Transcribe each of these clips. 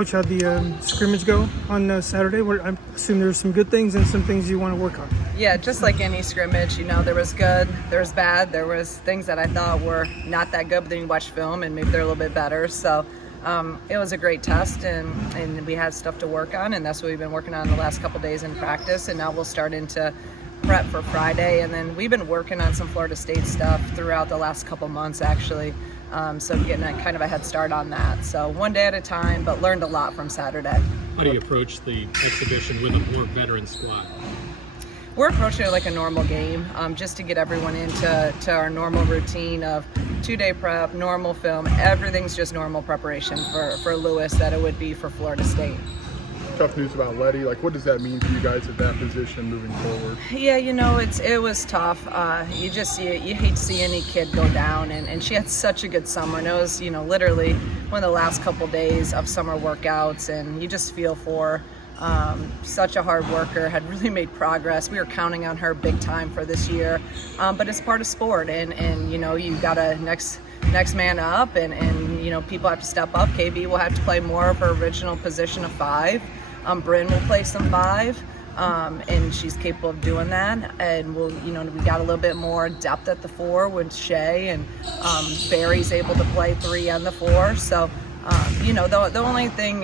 Coach, how'd the scrimmage go on Saturday? I assume there's some good things and some things you want to work on. Yeah, just like any scrimmage, there was good, there was bad, there was things that I thought were not that good, but then you watch film and maybe they're a little bit better. So it was a great test, and we had stuff to work on, and that's what we've been working on the last couple days in practice, and now we'll start into prep for Friday. And then we've been working on some Florida State stuff throughout the last couple months, actually. So getting kind of a head start on that. So one day at a time, but learned a lot from Saturday. How do you approach the exhibition with a more veteran squad? We're approaching it like a normal game, just to get everyone into our normal routine of 2-day prep, normal film. Everything's just normal preparation for Lewis that it would be for Florida State. Tough news about Letty. What does that mean for you guys at that position moving forward? Yeah, it was tough. You hate to see any kid go down, and she had such a good summer. And it was, literally one of the last couple days of summer workouts, and you just feel for such a hard worker, had really made progress. We were counting on her big time for this year, but it's part of sport, and you got to next man up, and people have to step up. KB will have to play more of her original position of 5. Bryn will play some 5, and she's capable of doing that. And we got a little bit more depth at the 4 with Shay, and Barry's able to play 3 on the 4. So, the only thing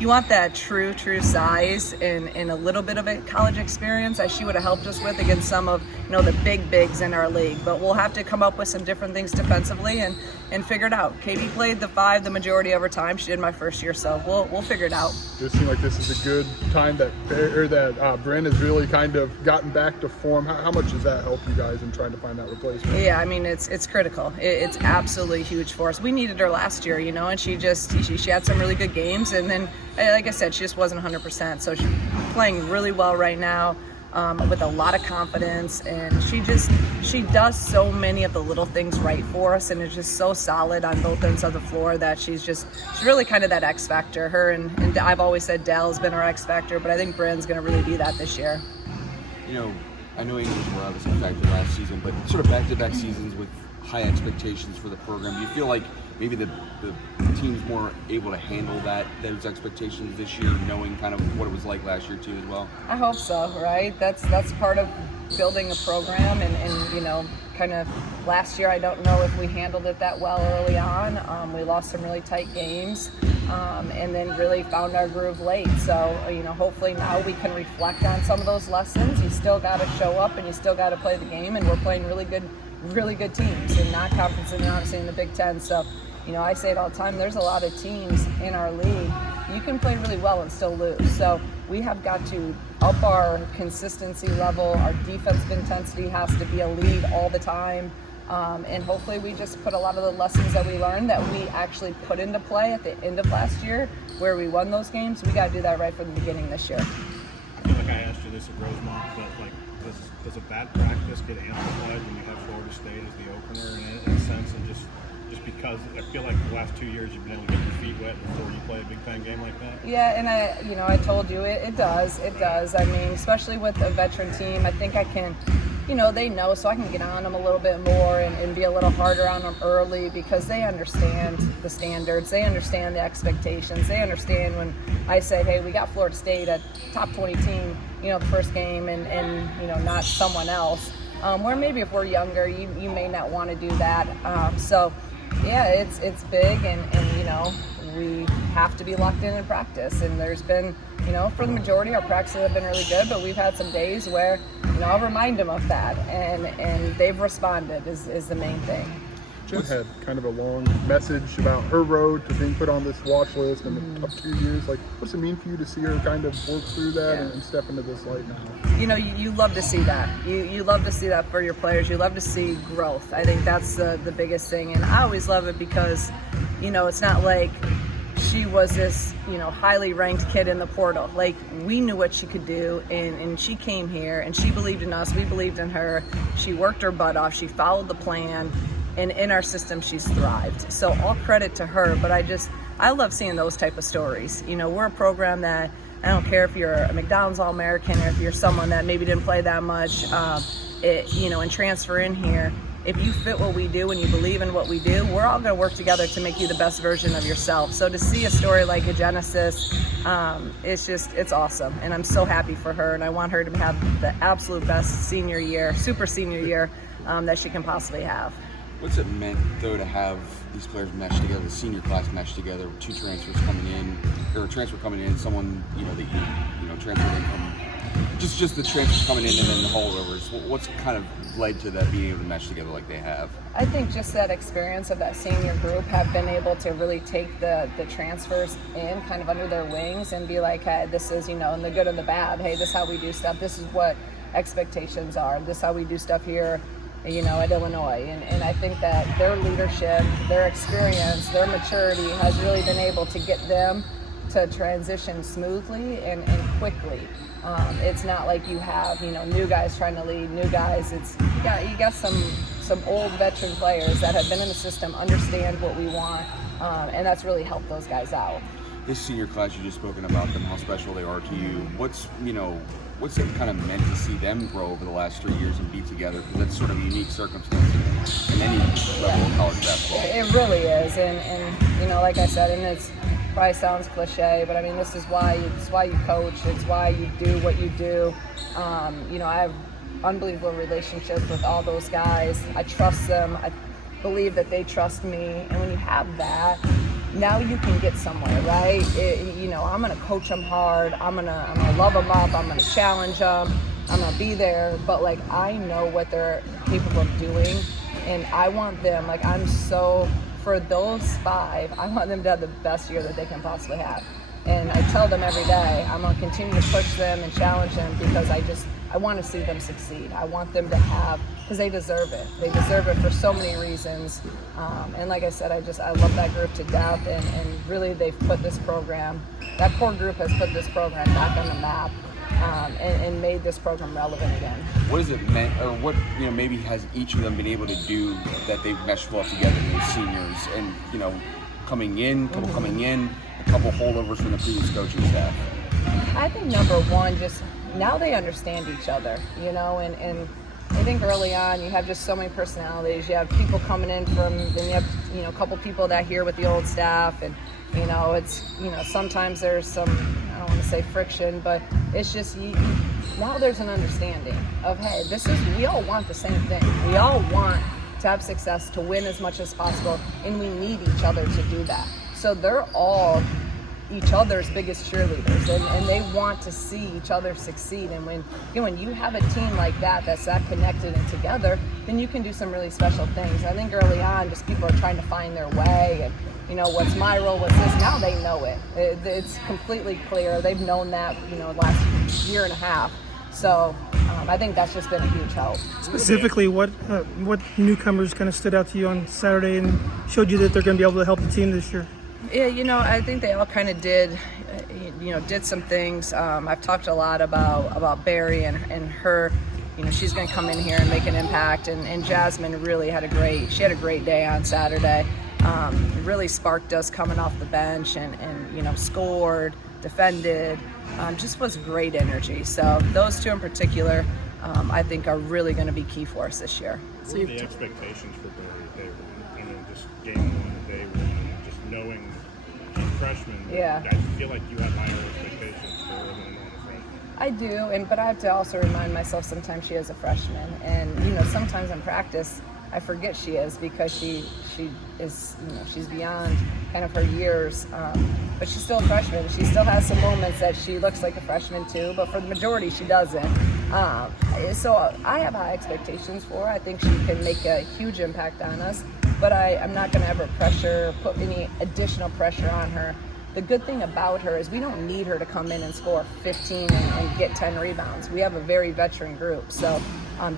you want that true size and a little bit of a college experience that she would have helped us with against some of the big bigs in our league. But we'll have to come up with some different things defensively and figure it out. Katie played the 5 the majority of her time. She did my first year, so we'll figure it out. Does it seem like this is a good time that Bryn has really kind of gotten back to form? How much does that help you guys in trying to find that replacement? Yeah, it's critical. It's absolutely huge for us. We needed her last year, and she had some really good games, and then, like I said, she just wasn't 100%. So she's playing really well right now, with a lot of confidence, and she does so many of the little things right for us, and is just so solid on both ends of the floor that she's really kind of that X factor. Her and I've always said Dell's been our X factor, but I think Bryn's going to really be that this year. I know English were obviously a factor last season, but sort of back-to-back seasons with high expectations for the program. Do you feel like maybe the team's more able to handle those expectations this year, knowing kind of what it was like last year too as well? I hope so, right? That's part of building a program, and kind of last year I don't know if we handled it that well early on. We lost some really tight games, and then really found our groove late. So hopefully now we can reflect on some of those lessons. You still got to show up, and you still got to play the game, and we're playing really good teams in non-conference and obviously in the Big Ten. So I say it all the time, there's a lot of teams in our league. You can play really well and still lose. So we have got to up our consistency level. Our defensive intensity has to be a lead all the time. And hopefully we just put a lot of the lessons that we learned that we actually put into play at the end of last year where we won those games. We got to do that right from the beginning this year. I feel like I asked you this at Rosemont, but does a bad practice get amplified when you have Florida State as the opener in a sense, and just because I feel like the last 2 years you've been able to get your feet wet before you play a Big Ten game like that? Yeah, and I told you it does. I mean, especially with a veteran team, I think I can, they know, so I can get on them a little bit more and be a little harder on them early because they understand the standards, they understand the expectations, they understand when I say, hey, we got Florida State, a top 20 team, the first game, and not someone else. Where maybe if we're younger, you may not want to do that. So yeah, it's big, and we have to be locked in practice. And there's been, for the majority, our practices have been really good, but we've had some days where, I'll remind them of that, and they've responded is the main thing. Jen had kind of a long message about her road to being put on this watch list in the tough 2 years. What's it mean for you to see her kind of work through that and step into this light now? You love to see that. You love to see that for your players. You love to see growth. I think that's the biggest thing. And I always love it because, it's not like she was this, highly ranked kid in the portal. We knew what she could do, and she came here, and she believed in us. We believed in her. She worked her butt off. She followed the plan. And in our system, she's thrived. So all credit to her, but I love seeing those type of stories. We're a program that, I don't care if you're a McDonald's All-American or if you're someone that maybe didn't play that much, and transfer in here, if you fit what we do and you believe in what we do, we're all going to work together to make you the best version of yourself. So to see a story like a Genesis, it's awesome. And I'm so happy for her. And I want her to have the absolute best senior year, super senior year that she can possibly have. What's it meant, though, to have these players mesh together, the senior class mesh together, two transfers coming in, or a transfer coming in, someone, that you transferred in from, just the transfers coming in and then the holdovers. What's kind of led to that being able to mesh together like they have? I think just that experience of that senior group have been able to really take the transfers in kind of under their wings and be like, hey, this is, in the good and the bad. Hey, this is how we do stuff. This is what expectations are. This is how we do stuff here, at Illinois. And I think that their leadership, their experience, their maturity has really been able to get them to transition smoothly and quickly. It's not like you have, new guys trying to lead, new guys. You got some old veteran players that have been in the system, understand what we want, and that's really helped those guys out. This senior class, you just spoken about them, how special they are to you. What's it kind of meant to see them grow over the last 3 years and be together? Because that's sort of a unique circumstance in any level of college basketball. It really is, and like I said, and it's probably sounds cliche, but I mean, this is why you coach. It's why you do what you do. I have unbelievable relationships with all those guys. I trust them. I believe that they trust me, and when you have that, now you can get somewhere, right? I'm going to coach them hard. I'm gonna love them up. I'm going to challenge them. I'm going to be there. But I know what they're capable of doing, and I want them. For those 5, I want them to have the best year that they can possibly have. And I tell them every day, I'm going to continue to push them and challenge them because I want to see them succeed. I want them to have, because they deserve it. They deserve it for so many reasons. And like I said, I love that group to death. And really they've put this program, that core group has put this program back on the map and made this program relevant again. What has it meant, or what maybe has each of them been able to do that they've meshed well together as seniors, and coming in, a couple holdovers from the previous coaching staff? I think number one, just now they understand each other, and I think early on you have just so many personalities. You have people coming in then you have a couple people that here with the old staff, and it's sometimes there's some, I don't want to say friction, but it's just now there's an understanding of, hey, we all want the same thing. We all want to have success, to win as much as possible, and we need each other to do that. So they're all each other's biggest cheerleaders, and they want to see each other succeed. And when you have a team like that's that connected and together, then you can do some really special things. I think early on, just people are trying to find their way, and what's my role, what's this. Now they know it. It's completely clear. They've known that the last year and a half. So I think that's just been a huge help. Specifically, what newcomers kind of stood out to you on Saturday and showed you that they're going to be able to help the team this year? Yeah, I think they all kind of did some things. I've talked a lot about Barry and her. She's going to come in here and make an impact. And Jasmine really had a great day on Saturday. Really sparked us coming off the bench and scored, defended. Just was great energy. So those two in particular, I think are really going to be key for us this year. What are the expectations for Barry day one? I mean, just game one, day one, just knowing she's a freshman. Yeah. I feel like you have higher expectations for her than on the freshman. I do, but I have to also remind myself sometimes she is a freshman, and sometimes in practice I forget she is, because she is she's beyond kind of her years, but she's still a freshman. She still has some moments that she looks like a freshman too, but for the majority she doesn't. So I have high expectations for her. I think she can make a huge impact on us, but I'm not going to ever put any additional pressure on her. The good thing about her is we don't need her to come in and score 15 and get 10 rebounds. We have a very veteran group. So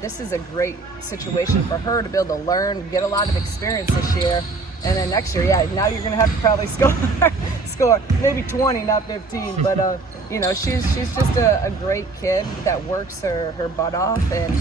this is a great situation for her to be able to learn, get a lot of experience this year. And then next year, now you're going to have to probably score maybe 20, not 15. But, she's just a great kid that works her butt off, and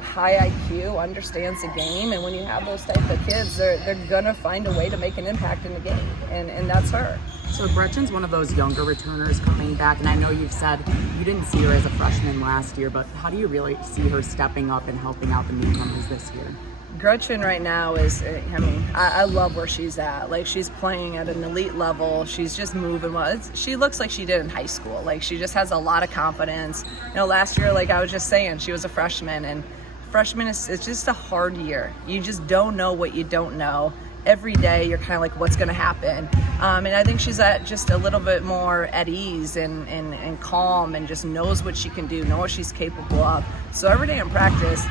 high IQ, understands the game. And when you have those type of kids, they're going to find a way to make an impact in the game. And that's her. So Gretchen's one of those younger returners coming back, and I know you've said you didn't see her as a freshman last year, but how do you really see her stepping up and helping out the newcomers this year? Gretchen right now is, I mean, I love where she's at. Like, she's playing at an elite level. She's just moving well. She looks like she did in high school. Like, she just has a lot of confidence. You know, last year, like I was just saying, she was a freshman, and freshman it's just a hard year. You just don't know what you don't know. Every day you're kind of like, what's going to happen? And I think she's at just a little bit more at ease and calm, and just knows what she can do, know what she's capable of. So every day in practice,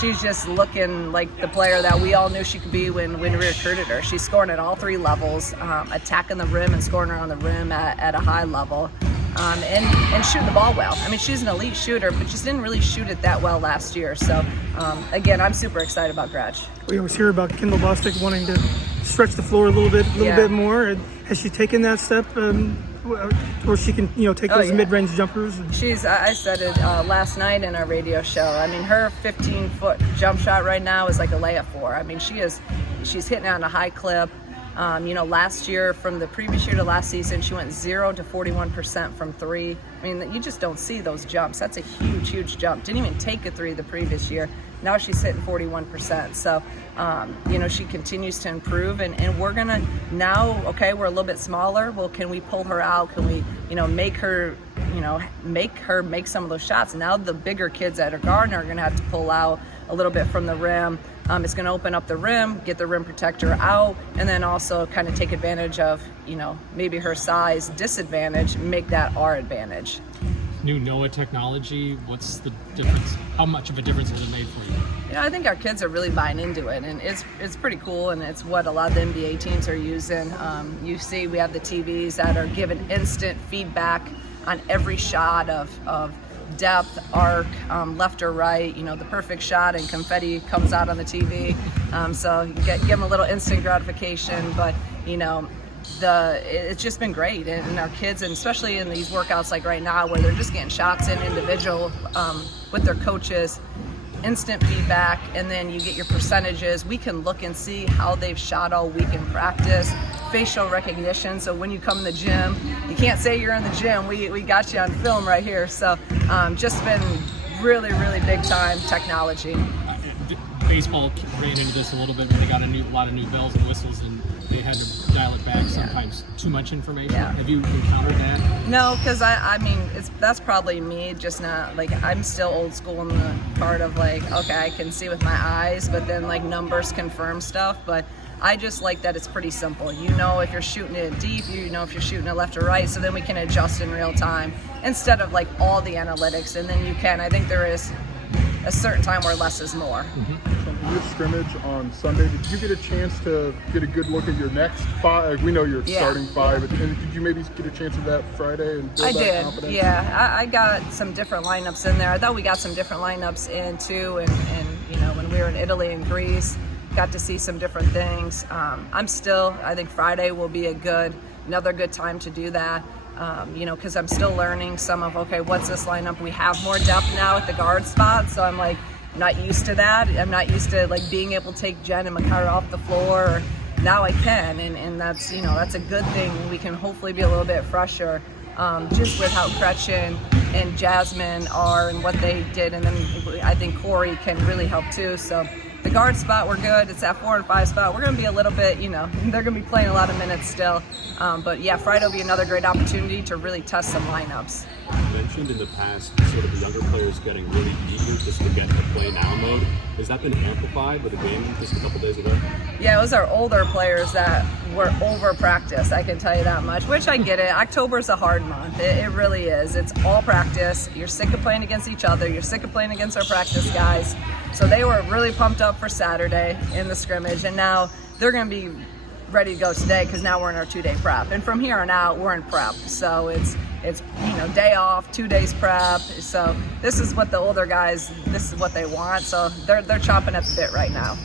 she's just looking like the player that we all knew she could be when we recruited her. She's scoring at all 3 levels, attacking the rim and scoring around the rim at a high level. And shooting the ball well. I mean, she's an elite shooter, but just didn't really shoot it that well last year. So, again, I'm super excited about Gretch. We always hear about Kendall Bostic wanting to stretch the floor a little bit more. Has she taken that step where she can, take those mid-range jumpers? I said it last night in our radio show. I mean, her 15-foot jump shot right now is like a layup for her. I mean, she's hitting it on a high clip. Last year, from the previous year to last season, she went 0 to 41% from 3. I mean, you just don't see those jumps. That's a huge, huge jump. Didn't even take a 3 the previous year. Now she's hitting 41%. So, she continues to improve, and we're gonna now. Okay, we're a little bit smaller. Well, can we pull her out? Can we, make her make some of those shots? Now the bigger kids at her guard are gonna have to pull out a little bit from the rim. It's going to open up the rim, get the rim protector out, and then also kind of take advantage of, maybe her size disadvantage, make that our advantage. New NOAA technology, what's the difference? How much of a difference has it made for you? I think our kids are really buying into it, and it's pretty cool, and it's what a lot of the NBA teams are using. You see, we have the TVs that are giving instant feedback on every shot of depth, arc, left or right, the perfect shot, and confetti comes out on the TV. So you give them a little instant gratification, but it's just been great. And our kids, and especially in these workouts like right now where they're just getting shots in individual with their coaches, instant feedback, and then you get your percentages. We can look and see how they've shot all week in practice. Facial recognition, so when you come in the gym, you can't say you're in the gym. We got you on film right here. So just been really, really big time technology. Baseball ran into this a little bit when they got a lot of new bells and whistles, and they had to dial it back. Sometimes too much information. Yeah. Have you encountered that? No, because that's probably me. Just not like, I'm still old school in the part of like, okay, I can see with my eyes, but then like numbers confirm stuff. But I just like that it's pretty simple. If you're shooting it deep, if you're shooting it left or right, so then we can adjust in real time instead of like all the analytics. And then I think there is a certain time where less is more. Mm-hmm. Your scrimmage on Sunday, did you get a chance to get a good look at your next 5? We know you're starting 5, and did you maybe get a chance of that Friday and build that confidence? Yeah. I got some different lineups in there. I thought we got some different lineups in too, and when we were in Italy and Greece, got to see some different things. I think Friday will be another good time to do that. Because I'm still learning some of, okay, what's this lineup? We have more depth now at the guard spot, so I'm like not used to that. I'm not used to like being able to take Jen and Makara off the floor. Now I can, and that's that's a good thing. We can hopefully be a little bit fresher, just with how Gretchen and Jasmine are and what they did, and then I think Corey can really help too. So the guard spot, we're good. It's that 4 and 5 spot. We're going to be a little bit, they're going to be playing a lot of minutes still. But yeah, Friday will be another great opportunity to really test some lineups. You mentioned in the past sort of the younger players getting really eager just to get to play now mode. Has that been amplified with the game just a couple days ago? Yeah, it was our older players that were over practice, I can tell you that much, which I get it. October's a hard month. It really is. It's all practice. You're sick of playing against each other. You're sick of playing against our practice guys. So they were really pumped up for Saturday in the scrimmage, and now they're going to be ready to go today because now we're in our 2-day prep. And from here on out, we're in prep. So it's day off, 2 days prep. So this is what the older guys, this is what they want. So they're chomping at the bit right now.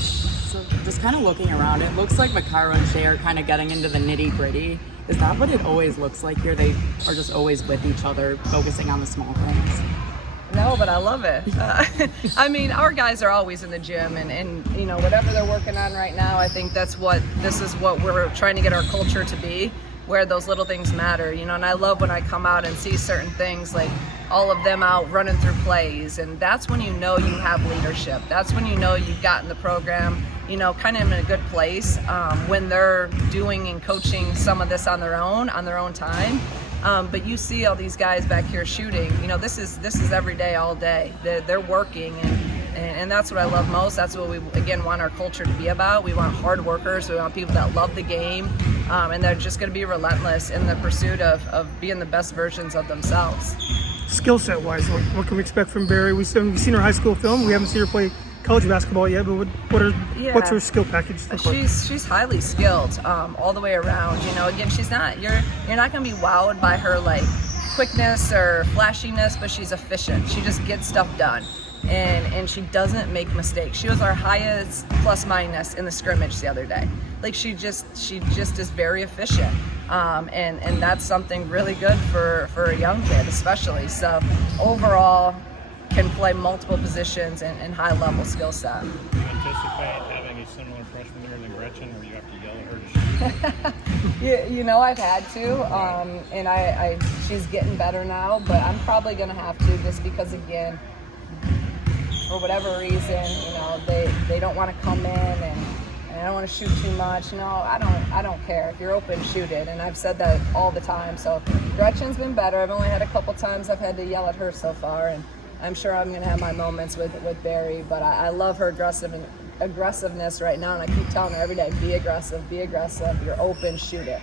So just kind of looking around, it looks like Makara and Shay are kind of getting into the nitty gritty. Is that what it always looks like here? They are just always with each other, focusing on the small things. No, but I love it. Our guys are always in the gym, and whatever they're working on right now, I think this is what we're trying to get our culture to be. where those little things matter, you know. And I love when I come out and see certain things, like all of them out running through plays, and that's when you know you have leadership. That's when you know you've gotten the program, you know, kind of in a good place, when they're doing and coaching some of this on their own time. But you see all these guys back here shooting, you know, this is every day, all day. They're working, and that's what I love most. That's what we, again, want our culture to be about. We want hard workers. We want people that love the game, and they're just going to be relentless in the pursuit of being the best versions of themselves. Skill set wise, what can we expect from Barry? We've seen her high school film. We haven't seen her play college basketball yet, but what's her skill package look like? She's highly skilled, all the way around. You know, again, she's not, you're not going to be wowed by her like quickness or flashiness, but she's efficient. She just gets stuff done, and she doesn't make mistakes. She was our highest plus minus in the scrimmage the other day. Like she just is very efficient, and that's something really good for a young kid, especially. So overall, can play multiple positions and high level skill set. Do you anticipate having a similar freshman year than Gretchen, where you have to yell at her to shoot? You know, I've had to, and I she's getting better now, but I'm probably going to have to, just because, again, for whatever reason, you know, they don't want to come in and I don't want to shoot too much. No, I don't care. If you're open, shoot it. And I've said that all the time. So Gretchen's been better. I've only had a couple times I've had to yell at her so far, and I'm sure I'm going to have my moments with Barry, but I love her aggressiveness right now, and I keep telling her every day, be aggressive, you're open, shoot it.